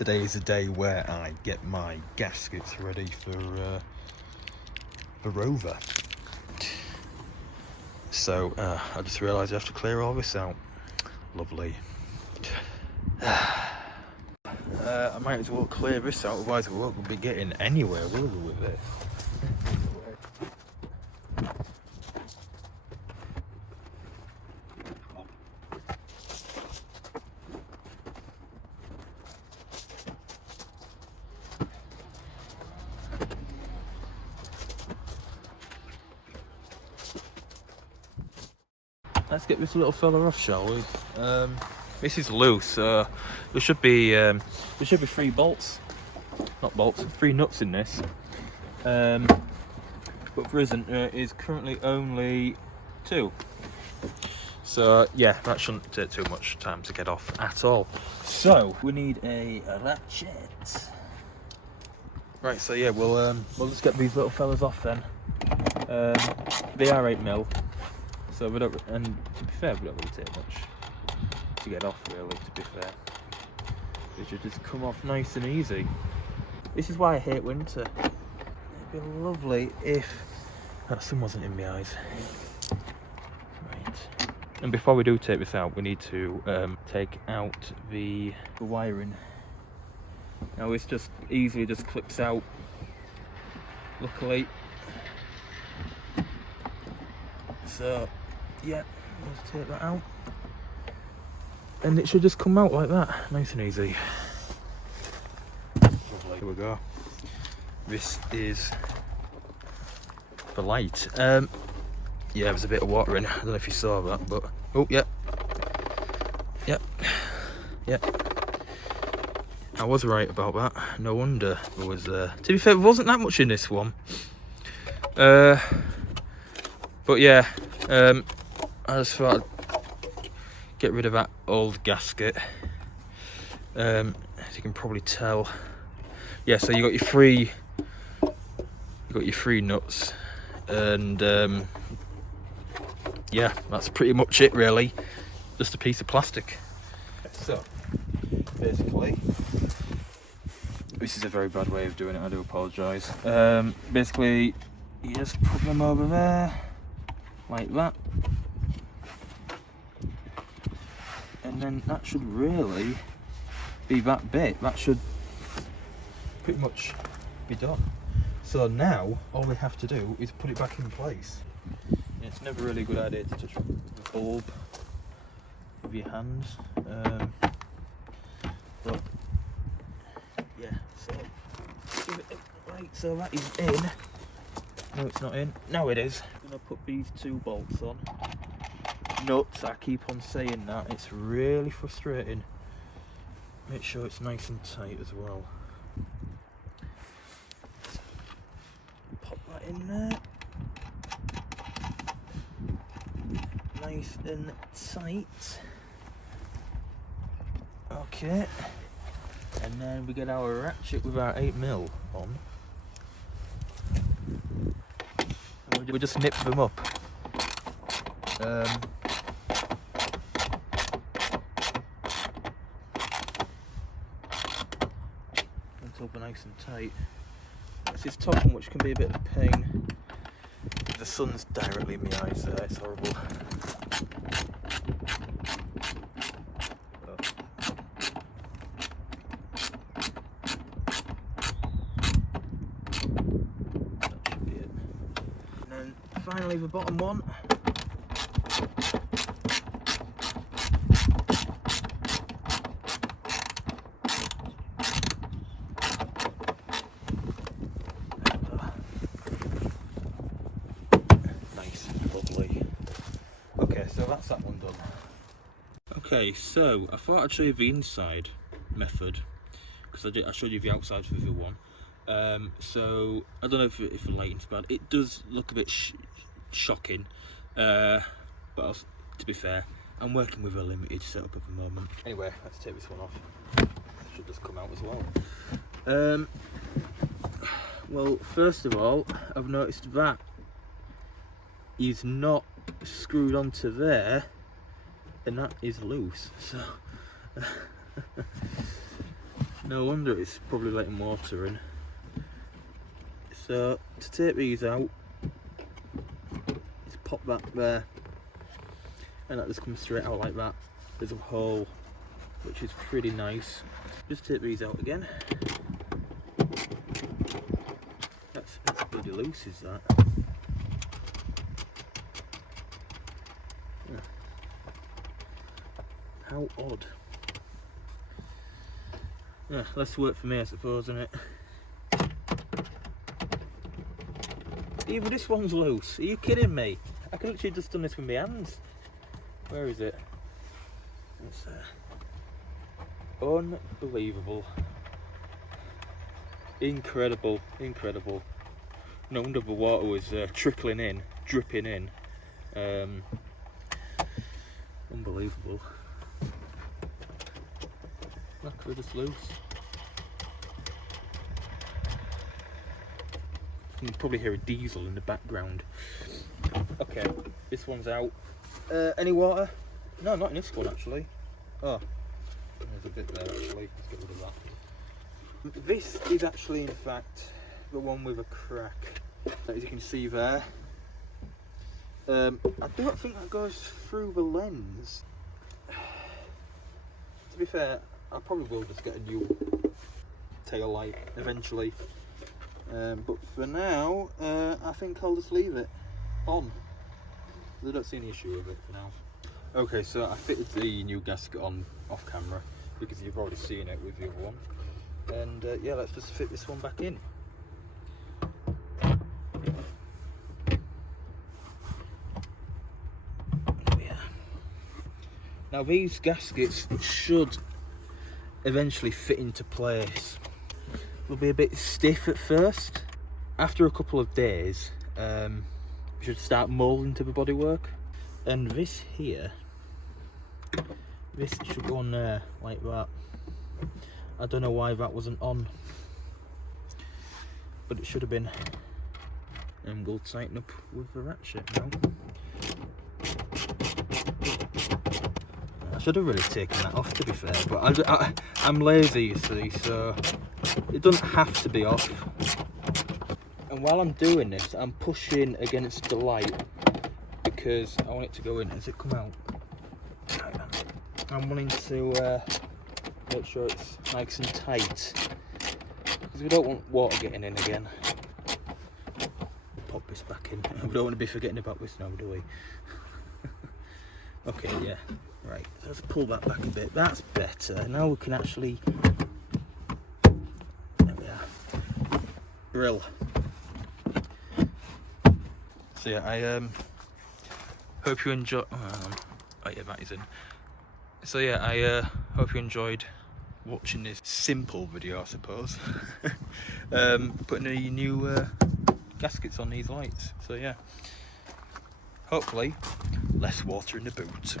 today is the day where I get my gaskets ready for Rover. So I just realised I have to clear all this out. Lovely. I might as well clear this out, otherwise we won't be getting anywhere, will we, with this? Let's get this little fella off, shall we? This is loose. There should be 3 bolts, not bolts, 3 nuts in this. But there isn't. There is currently only 2. So yeah, that shouldn't take too much time to get off at all. So we need a ratchet. Right. So yeah, we'll just get these little fellas off then. They are 8mm. So we don't, and to be fair, we don't really take much to get off, really, to be fair. It should just come off nice and easy. This is why I hate winter. It'd be lovely if that sun wasn't in my eyes. Right. And before we do take this out, we need to take out the wiring. Now this just easily just clips out, luckily. So yeah, let's take that out. And it should just come out like that, nice and easy. Lovely. Here we go. This is the light. Yeah, there's a bit of water in. I don't know if you saw that, but oh yeah. I was right about that. No wonder there was. To be fair, there wasn't that much in this one. But yeah, I just thought I'd get rid of that old gasket. As you can probably tell, yeah. So you got your 3 nuts, and yeah, that's pretty much it, really. Just a piece of plastic. So basically, this is a very bad way of doing it. I do apologise. Basically, you just put them over there like that. And then that should really be that bit. That should pretty much be done. So now all we have to do is put it back in place. And it's never really a good idea to touch the bulb with your hands. But yeah, so give it right. So that is in. No, it's not in. Now it is. I'm gonna put these 2 bolts on. Nuts, I keep on saying that, it's really frustrating. Make sure it's nice and tight as well. Pop that in there. Nice and tight. Okay. And then we get our ratchet with our 8mm on. And we just nip them up. Until they're nice and tight. This is top one, which can be a bit of a pain. The sun's directly in my eyes there, it's horrible. Oh. That should be it. And then finally the bottom one. So that's that one done. Okay, so I thought I'd show you the inside method, because I showed you the outside for the one. So I don't know if the lighting's bad. It does look a bit shocking, but to be fair, I'm working with a limited setup at the moment. Anyway, let's take this one off. It should just come out as well. Well, first of all, I've noticed that is not screwed onto there, and that is loose. So No wonder it's probably letting water in. So to take these out, just pop that there, and that just comes straight out like that. There's a hole, which is pretty nice. Just take these out again. That's bloody loose, is that? Yeah. How odd. Yeah, less work for me, I suppose, isn't it? Even this one's loose. Are you kidding me? I could literally just done this with my hands. Where is it? It's unbelievable. Incredible, incredible. No wonder the water was trickling in, dripping in. Unbelievable. Look, they're just loose. You can probably hear a diesel in the background. Okay, this one's out. Any water? No, not in this one actually. Oh, there's a bit there actually. Let's get rid of that. This is actually, in fact, the one with a crack. As you can see there. I don't think that goes through the lens. To be fair, I probably will just get a new tail light eventually. But for now, I think I'll just leave it on. I don't see any issue with it for now. Okay, so I fitted the new gasket on off camera because you've already seen it with the other one. And yeah, let's just fit this one back in. Now these gaskets should eventually fit into place. They'll be a bit stiff at first. After a couple of days, we should start moulding to the bodywork. And this here, this should go on there like that. I don't know why that wasn't on, but it should have been. And we'll tighten up with the ratchet now. I should have really taken that off, to be fair, but I'm lazy, you see, so it doesn't have to be off. And while I'm doing this, I'm pushing against the light because I want it to go in. Does it come out? I'm wanting to make sure it's nice and tight because we don't want water getting in again. Pop this back in. We don't want to be forgetting about this now, do we? Okay, yeah. Right, so let's pull that back a bit. That's better. Now we can actually. There we are. Brill. So yeah, I hope you enjoy. Oh yeah, that is in. So yeah, I hope you enjoyed watching this simple video, I suppose. Putting any new gaskets on these lights. So yeah, hopefully less water in the boot.